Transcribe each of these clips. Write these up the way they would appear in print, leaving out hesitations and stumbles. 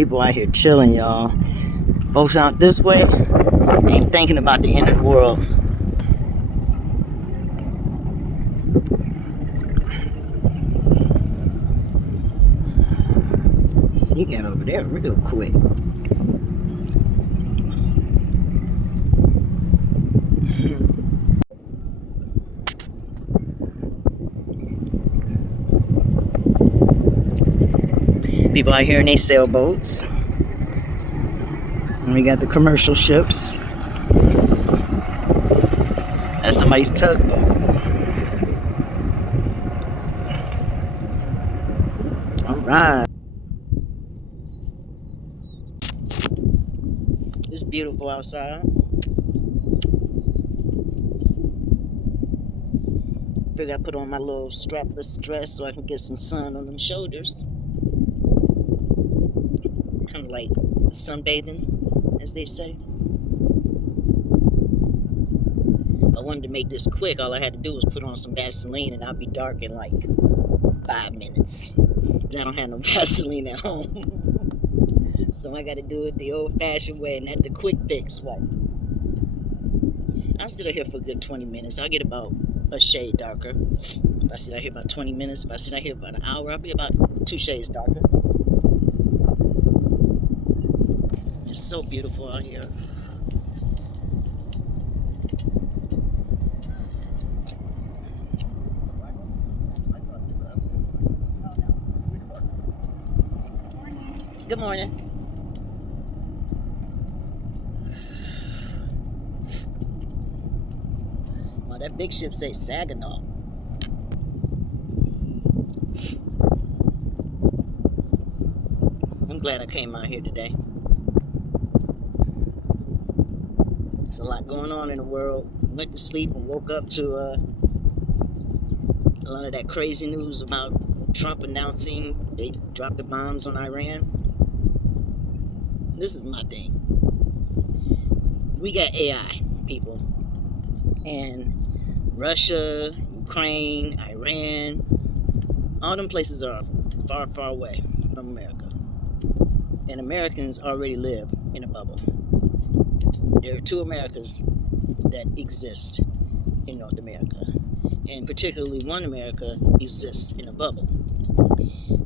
People out here chilling, y'all. Folks out this way ain't thinking about the end of the world. He got over there real quick. People out here in their sailboats. And we got the commercial ships. That's somebody's tugboat. Alright. It's beautiful outside. Figure I put on my little strapless dress so I can get some sun on them shoulders. Kind of like sunbathing, as they say. I wanted to make this quick. All I had to do was put on some Vaseline and I'll be dark in like 5 minutes. But I don't have no Vaseline at home. So I got to do it the old-fashioned way and not the quick fix way. I'll sit out here for a good 20 minutes. I'll get about a shade darker. If I sit out here about 20 minutes, if I sit out here about an hour, I'll be about 2 shades darker. It's so beautiful out here. Good morning. Well, that big ship say Saginaw. I'm glad I came out here today. There's a lot going on in the world. Went to sleep and woke up to a lot of that crazy news about Trump announcing they dropped the bombs on Iran. This is my thing. We got AI, people. And Russia, Ukraine, Iran, all them places are far, far away from America. And Americans already live in a bubble. There are 2 Americas that exist in North America. And particularly one America exists in a bubble.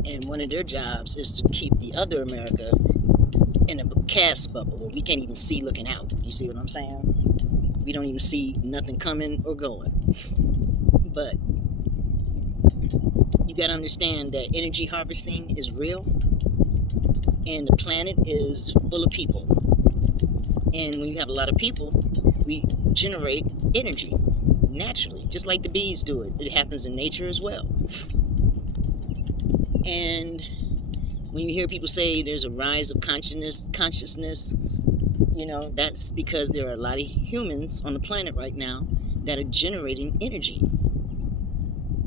And one of their jobs is to keep the other America in a cast bubble where we can't even see looking out. You see what I'm saying? We don't even see nothing coming or going. But you got to understand that energy harvesting is real. And the planet is full of people. And when you have a lot of people, we generate energy naturally, just like the bees do it. It happens in nature as well. And when you hear people say there's a rise of consciousness, you know, that's because there are a lot of humans on the planet right now that are generating energy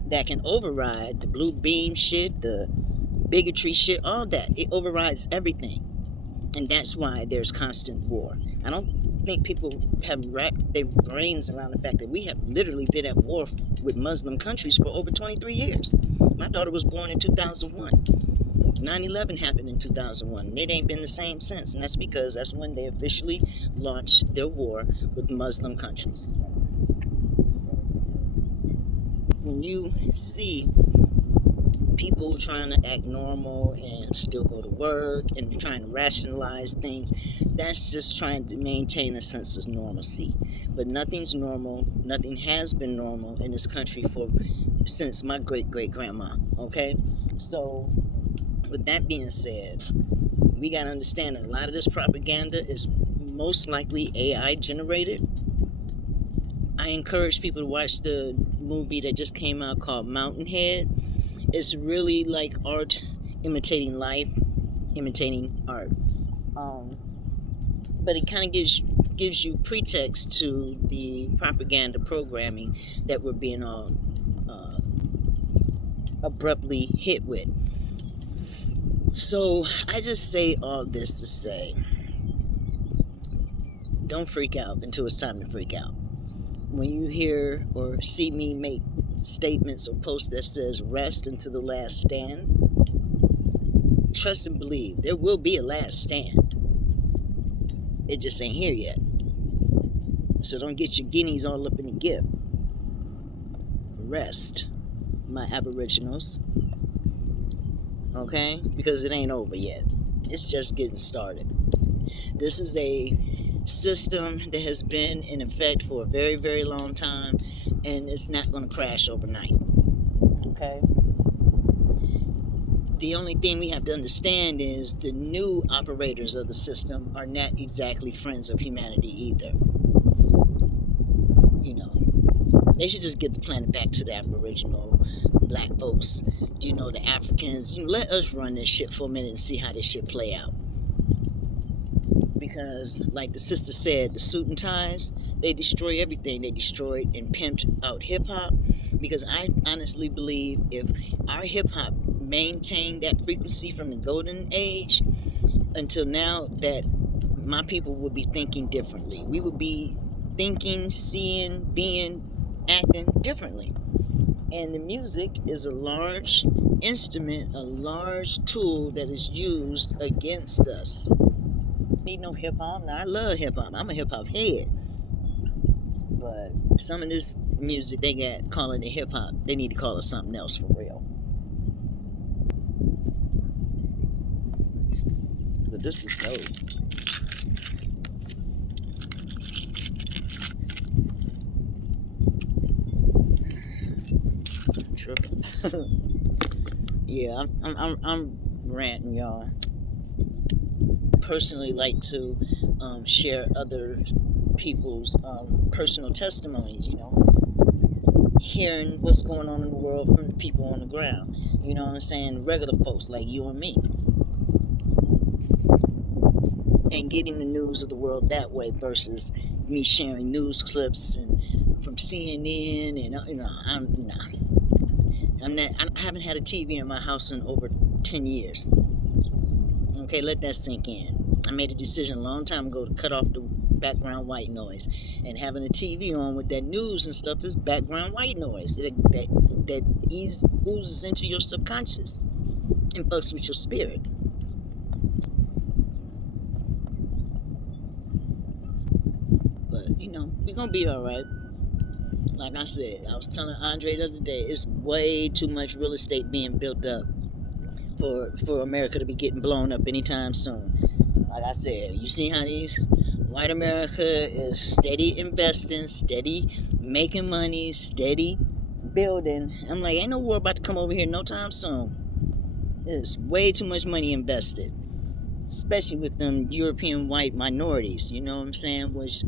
that can override the blue beam shit, the bigotry shit, all that. It overrides everything. And that's why there's constant war. I don't think people have wrapped their brains around the fact that we have literally been at war with Muslim countries for over 23 years. My daughter was born in 2001. 9/11 happened in 2001, and it ain't been the same since, and that's because that's when they officially launched their war with Muslim countries. When you see people trying to act normal and still go to work and trying to rationalize things, that's just trying to maintain a sense of normalcy. But nothing's normal. Nothing has been normal in this country since my great-great-grandma, okay? So with that being said, we got to understand that a lot of this propaganda is most likely AI generated. I encourage people to watch the movie that just came out called Mountainhead. It's really like art imitating life, imitating art. But it kind of gives you pretext to the propaganda programming that we're being abruptly hit with. So I just say all this to say, don't freak out until it's time to freak out. When you hear or see me make statements or posts that says rest until the last stand, trust and believe there will be a last stand. It just ain't here yet. So don't get your guineas all up in the gift. Rest, my aboriginals. Okay? Because it ain't over yet. It's just getting started. This is a system that has been in effect for a very, very long time, and it's not going to crash overnight. Okay? The only thing we have to understand is the new operators of the system are not exactly friends of humanity either. You know, they should just give the planet back to the Aboriginal black folks, you know, the Africans. You know, let us run this shit for a minute and see how this shit play out. Because, like the sister said, the suit and ties, they destroy everything. They destroyed and pimped out hip-hop. Because I honestly believe if our hip-hop maintained that frequency from the golden age until now, that my people would be thinking differently. We would be thinking, seeing, being, acting differently. And the music is a large instrument, a large tool that is used against us. Need no hip-hop. Now, I love hip-hop. I'm a hip-hop head. But some of this music they got calling it hip-hop, they need to call it something else for real. But this is dope. I'm tripping. Yeah, I'm ranting, y'all. Personally like to share other people's personal testimonies, you know, hearing what's going on in the world from the people on the ground, you know what I'm saying, regular folks like you and me, and getting the news of the world that way versus me sharing news clips and from CNN and you know, I haven't had a TV in my house in over 10 years. Okay, let that sink in. I made a decision a long time ago to cut off the background white noise. And having a TV on with that news and stuff is background white noise. That oozes into your subconscious and fucks with your spirit. But, you know, we're going to be all right. Like I said, I was telling Andre the other day, it's way too much real estate being built up for America to be getting blown up anytime soon. Like I said, you see how these white America is steady investing, steady making money, steady building. I'm like, ain't no war about to come over here no time soon. There's way too much money invested, especially with them European white minorities, you know what I'm saying, which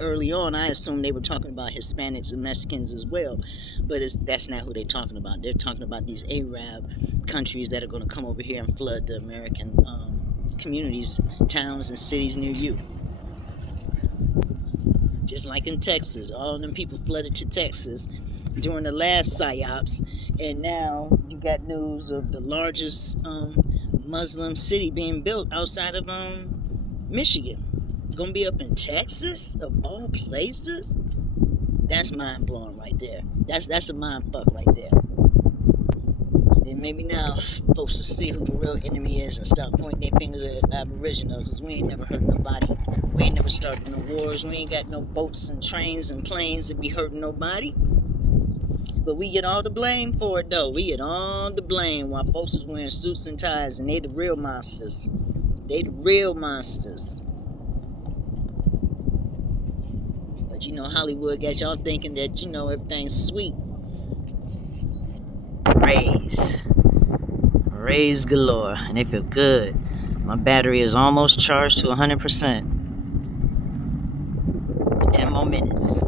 early on I assumed they were talking about Hispanics and Mexicans as well, but that's not who they're talking about. They're talking about these Arab countries that are going to come over here and flood the American communities, towns, and cities near you. Just like in Texas, all them people flooded to Texas during the last psyops, and now you got news of the largest Muslim city being built outside of Michigan. Gonna be up in Texas, of all places. That's mind blowing right there. That's a mind fuck right there. Then maybe now folks will see who the real enemy is and stop pointing their fingers at Aboriginals, because we ain't never hurt nobody. We ain't never started no wars. We ain't got no boats and trains and planes to be hurting nobody. But we get all the blame for it, though. We get all the blame while folks is wearing suits and ties, and they the real monsters. They the real monsters. But, you know, Hollywood got y'all thinking that, you know, everything's sweet. Rays galore, and they feel good. My battery is almost charged to 100%. 10 more minutes.